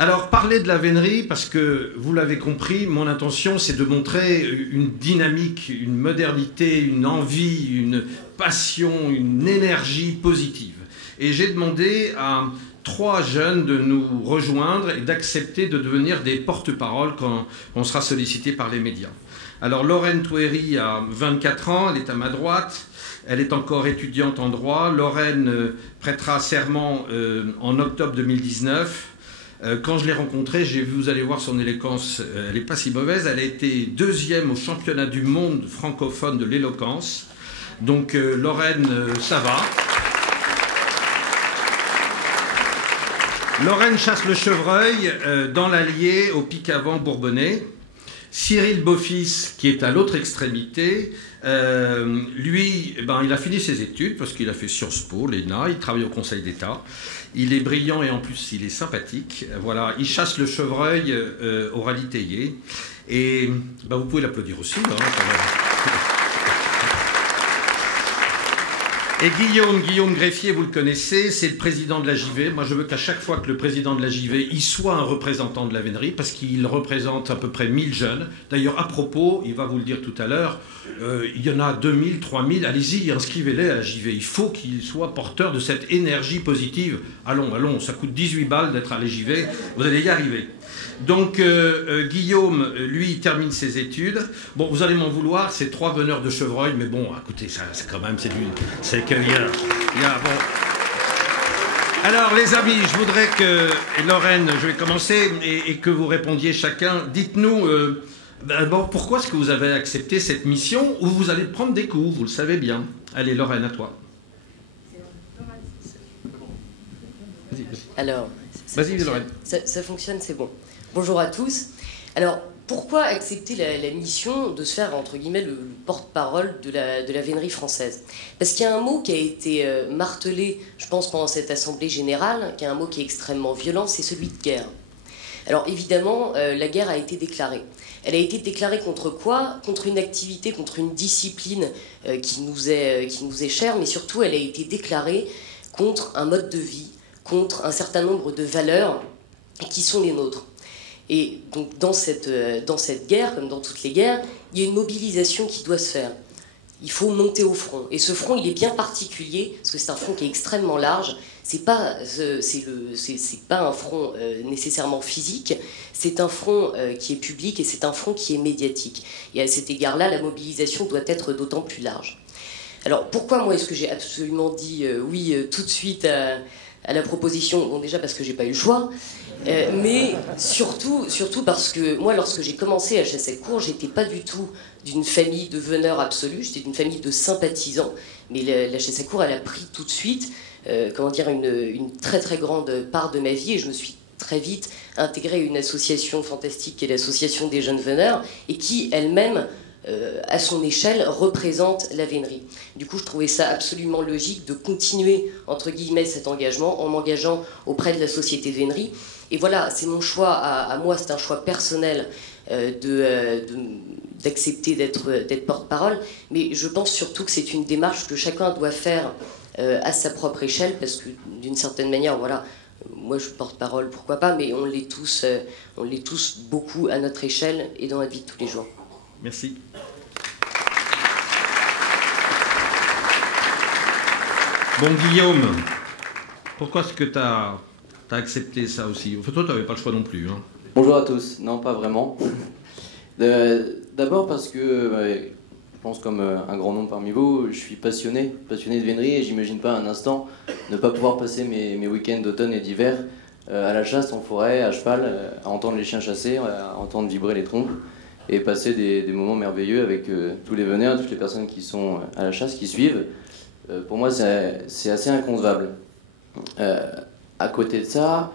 Alors, parler de la vénerie, parce que vous l'avez compris, mon intention, c'est de montrer une dynamique, une modernité, une envie, une passion, une énergie positive. Et j'ai demandé à 3 jeunes de nous rejoindre et d'accepter de devenir des porte-paroles quand on sera sollicité par les médias. Alors, Lorraine Touéry a 24 ans, elle est à ma droite. Elle est encore étudiante en droit. Lorraine prêtera serment en octobre 2019. Quand je l'ai rencontrée, vous allez voir son éloquence, elle n'est pas si mauvaise. Elle a été 2e au championnat du monde francophone de l'éloquence. Donc Lorraine, ça va. Lorraine chasse le chevreuil dans l'Allier au Pic-Avant Bourbonnais. Cyril Beaufils, qui est à l'autre extrémité, lui, il a fini ses études parce qu'il a fait Sciences Po, l'ENA, il travaille au Conseil d'État. Il est brillant et en plus il est sympathique. Voilà, il chasse le chevreuil au rallye Théier. Et vous pouvez l'applaudir aussi. Et Guillaume Greffier, vous le connaissez, c'est le président de la JV. Moi, je veux qu'à chaque fois que le président de la JV, il soit un représentant de la vénerie, parce qu'il représente à peu près 1000 jeunes. D'ailleurs, à propos, il va vous le dire tout à l'heure, il y en a 2000, 3000, allez-y, inscrivez-les à la JV. Il faut qu'il soit porteur de cette énergie positive. Allons, ça coûte 18 balles d'être à la JV, vous allez y arriver. Donc Guillaume, lui, il termine ses études. Bon, vous allez m'en vouloir, c'est 3 veneurs de chevreuil, mais bon, écoutez, ça, c'est quand même, c'est qu'il y a bon. Alors, les amis, je voudrais que, et Lorraine, je vais commencer, et que vous répondiez chacun. Dites-nous, d'abord, pourquoi est-ce que vous avez accepté cette mission où vous allez prendre des coups, vous le savez bien. Allez, Lorraine, à toi. Alors, vas-y, Lorraine. Ça fonctionne, c'est bon. Bonjour à tous. Alors, pourquoi accepter la mission de se faire, entre guillemets, le porte-parole de la vénerie française? Parce qu'il y a un mot qui a été martelé, je pense, pendant cette assemblée générale, qui est un mot qui est extrêmement violent, c'est celui de guerre. Alors, évidemment, la guerre a été déclarée. Elle a été déclarée contre quoi? Contre une activité, contre une discipline qui nous est chère, mais surtout, elle a été déclarée contre un mode de vie, contre un certain nombre de valeurs qui sont les nôtres. Et donc dans cette guerre, comme dans toutes les guerres, il y a une mobilisation qui doit se faire. Il faut monter au front. Et ce front, il est bien particulier, parce que c'est un front qui est extrêmement large. C'est pas un front nécessairement physique, c'est un front qui est public et c'est un front qui est médiatique. Et à cet égard-là, la mobilisation doit être d'autant plus large. Alors pourquoi moi est-ce que j'ai absolument dit oui tout de suite à la proposition? Bon, déjà parce que j'ai pas eu le choix, mais surtout parce que moi, lorsque j'ai commencé à Chassecourt, j'étais pas du tout d'une famille de veneurs absolus, j'étais d'une famille de sympathisants, mais la Chassecourt, elle a pris tout de suite une très très grande part de ma vie, et je me suis très vite intégré une association fantastique qui est l'association des jeunes veneurs, et qui elle-même à son échelle, représente la vénerie. Du coup, je trouvais ça absolument logique de continuer, entre guillemets, cet engagement en m'engageant auprès de la société de vénerie. Et voilà, c'est mon choix, à moi, c'est un choix personnel d'accepter d'être porte-parole, mais je pense surtout que c'est une démarche que chacun doit faire à sa propre échelle, parce que d'une certaine manière, voilà, moi je porte-parole, pourquoi pas, mais on l'est tous beaucoup à notre échelle et dans la vie de tous les jours. Merci. Bon, Guillaume, pourquoi est-ce que tu as accepté ça aussi? Enfin, toi, tu n'avais pas le choix non plus. Hein. Bonjour à tous. Non, pas vraiment. D'abord parce que, je pense comme un grand nombre parmi vous, je suis passionné de vénerie, et j'imagine pas un instant ne pas pouvoir passer mes week-ends d'automne et d'hiver à la chasse en forêt, à cheval, à entendre les chiens chasser, à entendre vibrer les trompes, et passer des moments merveilleux avec tous les veneurs, toutes les personnes qui sont à la chasse, qui suivent. Pour moi, c'est assez inconcevable. À côté de ça,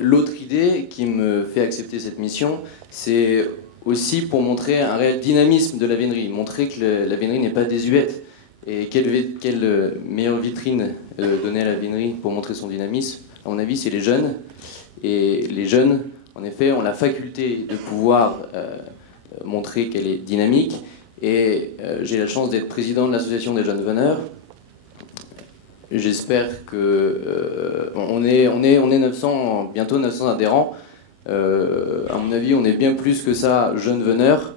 l'autre idée qui me fait accepter cette mission, c'est aussi pour montrer un réel dynamisme de la vénerie, montrer que la vénerie n'est pas désuète. Et quelle meilleure vitrine donner à la vénerie pour montrer son dynamisme? À mon avis, c'est les jeunes. Et les jeunes, en effet, ont la faculté de pouvoir montrer qu'elle est dynamique. Et j'ai la chance d'être président de l'association des jeunes veneurs. j'espère que on est 900, bientôt 900 adhérents. À mon avis, on est bien plus que ça, jeunes veneurs.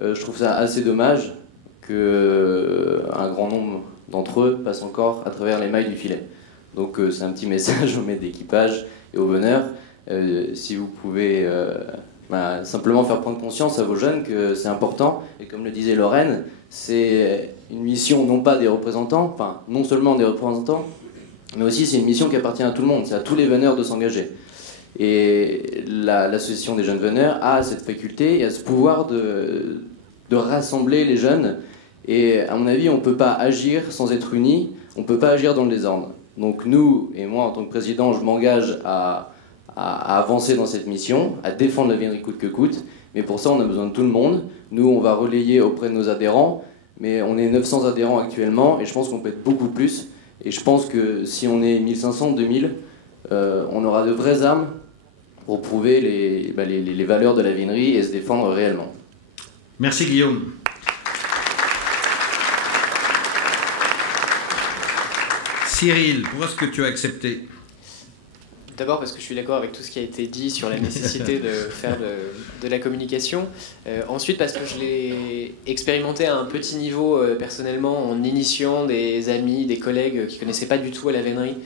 Je trouve ça assez dommage qu'un grand nombre d'entre eux passent encore à travers les mailles du filet. Donc c'est un petit message aux maîtres d'équipage et aux veneurs. Si vous pouvez simplement faire prendre conscience à vos jeunes que c'est important. Et comme le disait Lorraine, c'est une mission non pas des représentants, enfin non seulement des représentants, mais aussi c'est une mission qui appartient à tout le monde. C'est à tous les veneurs de s'engager. Et l'association des jeunes veneurs a cette faculté et a ce pouvoir de rassembler les jeunes. Et à mon avis, on ne peut pas agir sans être unis, on ne peut pas agir dans le désordre. Donc nous, et moi en tant que président, je m'engage à avancer dans cette mission, à défendre la vénerie coûte que coûte. Mais pour ça, on a besoin de tout le monde. Nous, on va relayer auprès de nos adhérents, mais on est 900 adhérents actuellement, et je pense qu'on peut être beaucoup plus. Et je pense que si on est 1500, 2000, on aura de vraies armes pour prouver les valeurs de la vénerie et se défendre réellement. Merci Guillaume. Cyril, pourquoi est-ce que tu as accepté ? D'abord parce que je suis d'accord avec tout ce qui a été dit sur la nécessité de faire de la communication. Ensuite parce que je l'ai expérimenté à un petit niveau personnellement en initiant des amis, des collègues qui ne connaissaient pas du tout à la vénerie.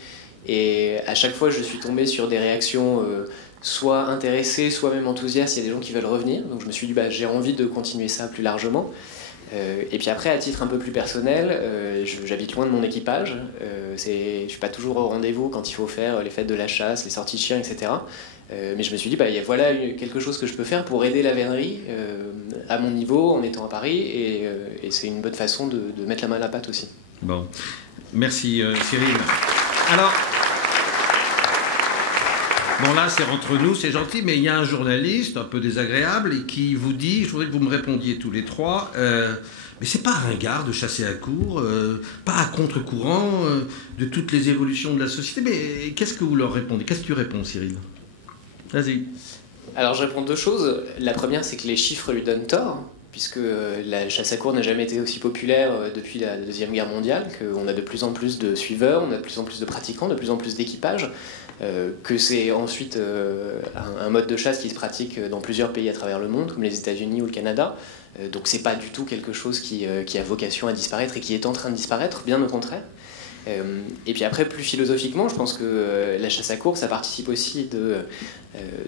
Et à chaque fois je suis tombé sur des réactions soit intéressées, soit même enthousiastes. Il y a des gens qui veulent revenir. Donc je me suis dit j'ai envie de continuer ça plus largement. Et puis après, à titre un peu plus personnel, j'habite loin de mon équipage. Je ne suis pas toujours au rendez-vous quand il faut faire les fêtes de la chasse, les sorties de chiens, etc. Mais je me suis dit, voilà quelque chose que je peux faire pour aider la vénerie à mon niveau, en étant à Paris. Et c'est une bonne façon de mettre la main à la pâte aussi. Bon, merci Cyril. Alors, bon là c'est entre nous, c'est gentil, mais il y a un journaliste un peu désagréable et qui vous dit, je voudrais que vous me répondiez tous les trois, mais c'est pas ringard de chasser à courre, pas à contre-courant de toutes les évolutions de la société, mais qu'est-ce que vous leur répondez ? Qu'est-ce que tu réponds Cyril ? Vas-y. Alors je réponds deux choses. La première, c'est que les chiffres lui donnent tort, puisque la chasse à courre n'a jamais été aussi populaire depuis la Deuxième Guerre mondiale, qu'on a de plus en plus de suiveurs, on a de plus en plus de pratiquants, de plus en plus d'équipages, que c'est ensuite un mode de chasse qui se pratique dans plusieurs pays à travers le monde, comme les États-Unis ou le Canada. Donc c'est pas du tout quelque chose qui a vocation à disparaître et qui est en train de disparaître, bien au contraire. Et puis après, plus philosophiquement, je pense que la chasse à courre, ça participe aussi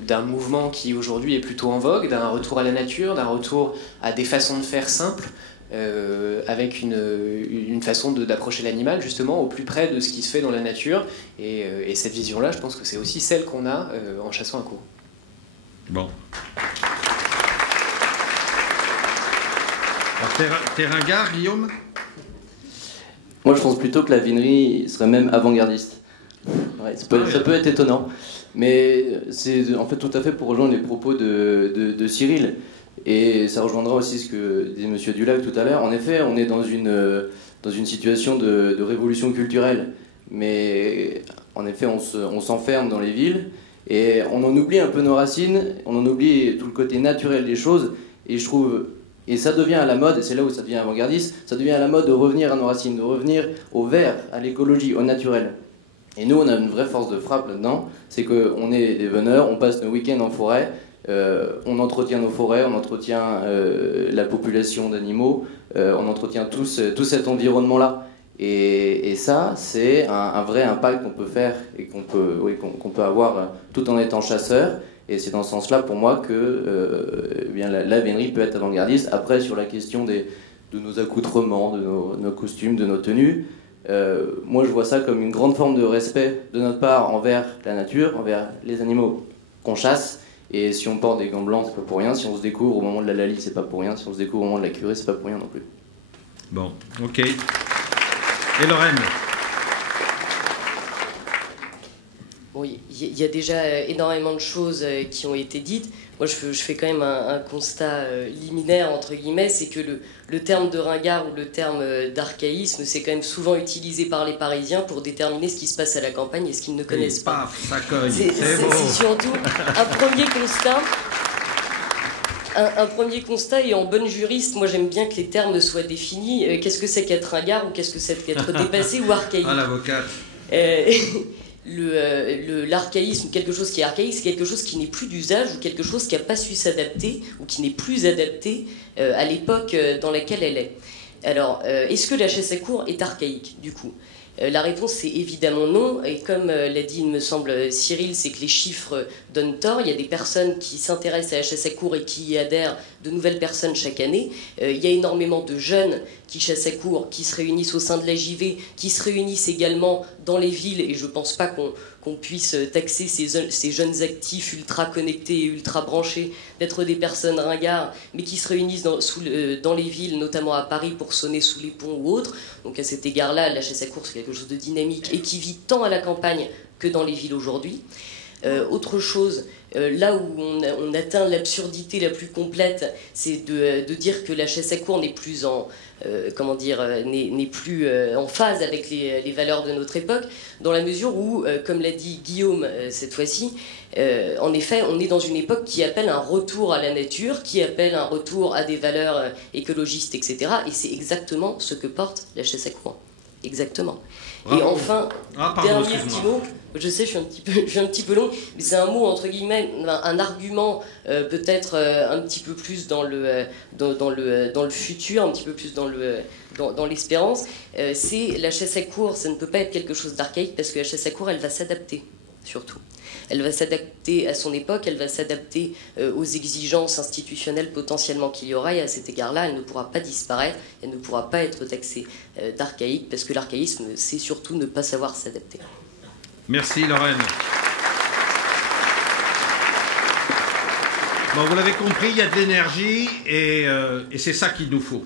d'un mouvement qui aujourd'hui est plutôt en vogue, d'un retour à la nature, d'un retour à des façons de faire simples, avec une façon d'approcher l'animal justement au plus près de ce qui se fait dans la nature. Et cette vision-là, je pense que c'est aussi celle qu'on a en chassant à courre. Bon. Alors, t'es ringard, Guillaume ? Moi, je pense plutôt que la vénerie serait même avant-gardiste. Ouais, ça peut être étonnant. Mais c'est en fait tout à fait pour rejoindre les propos de Cyril. Et ça rejoindra aussi ce que disait M. Dulac tout à l'heure. En effet, on est dans une situation de révolution culturelle. Mais en effet, on s'enferme dans les villes. Et on en oublie un peu nos racines. On en oublie tout le côté naturel des choses. Et je trouve... Et ça devient à la mode, et c'est là où ça devient avant-gardiste, ça devient à la mode de revenir à nos racines, de revenir au vert, à l'écologie, au naturel. Et nous, on a une vraie force de frappe là-dedans, c'est qu'on est des veneurs, on passe nos week-ends en forêt, on entretient nos forêts, on entretient la population d'animaux, on entretient tout cet environnement-là. Et ça, c'est un vrai impact qu'on peut faire et qu'on peut avoir tout en étant chasseur. Et c'est dans ce sens-là, pour moi, que la vénerie peut être avant-gardiste. Après, sur la question de nos accoutrements, de nos costumes, de nos tenues, moi, je vois ça comme une grande forme de respect de notre part envers la nature, envers les animaux qu'on chasse. Et si on porte des gants blancs, c'est pas pour rien. Si on se découvre au moment de la lalie, c'est pas pour rien. Si on se découvre au moment de la curée, c'est pas pour rien non plus. Bon, ok. Et Lorraine ? Bon, il y a déjà énormément de choses qui ont été dites. Moi, je fais quand même un constat liminaire, entre guillemets, c'est que le terme de ringard ou le terme d'archaïsme, c'est quand même souvent utilisé par les Parisiens pour déterminer ce qui se passe à la campagne et ce qu'ils ne connaissent pas. Paf, ça cogne. C'est surtout un premier constat. Un premier constat, et en bonne juriste, moi j'aime bien que les termes soient définis. Qu'est-ce que c'est qu'être ringard ou qu'est-ce que c'est qu'être dépassé ou archaïque ? Ah, l'avocate. L'archaïsme, quelque chose qui est archaïque, c'est quelque chose qui n'est plus d'usage ou quelque chose qui n'a pas su s'adapter ou qui n'est plus adapté à l'époque dans laquelle elle est. Alors, est-ce que la chasse à courre est archaïque, du coup ? La réponse c'est évidemment non, et comme l'a dit, il me semble, Cyril, c'est que les chiffres donnent tort. Il y a des personnes qui s'intéressent à la chasse à courre et qui y adhèrent, de nouvelles personnes chaque année. Il y a énormément de jeunes qui chassent à courre, qui se réunissent au sein de la JV, qui se réunissent également dans les villes, et je ne pense pas qu'on puisse taxer ces jeunes actifs ultra connectés et ultra branchés d'être des personnes ringards, mais qui se réunissent dans les villes, notamment à Paris, pour sonner sous les ponts ou autres. Donc à cet égard-là, la chasse à courre, c'est quelque chose de dynamique et qui vit tant à la campagne que dans les villes aujourd'hui. Autre chose, là où on atteint l'absurdité la plus complète, c'est de dire que la chasse à courre n'est plus n'est plus en phase avec les valeurs de notre époque, dans la mesure où, comme l'a dit Guillaume cette fois-ci, en effet, on est dans une époque qui appelle un retour à la nature, qui appelle un retour à des valeurs écologistes, etc. Et c'est exactement ce que porte la chasse à courre. Exactement. Bravo. Et enfin, dernier petit mot, je sais, je suis un petit peu long, mais c'est un mot, entre guillemets, un argument peut-être un petit peu plus dans le futur, un petit peu plus dans l'espérance. C'est la chasse à courre, ça ne peut pas être quelque chose d'archaïque, parce que la chasse à courre, elle va s'adapter, surtout. Elle va s'adapter à son époque, elle va s'adapter aux exigences institutionnelles potentiellement qu'il y aura, et à cet égard-là, elle ne pourra pas disparaître, elle ne pourra pas être taxée d'archaïque, parce que l'archaïsme, c'est surtout ne pas savoir s'adapter. Merci Lorraine. Bon, vous l'avez compris, il y a de l'énergie et c'est ça qu'il nous faut.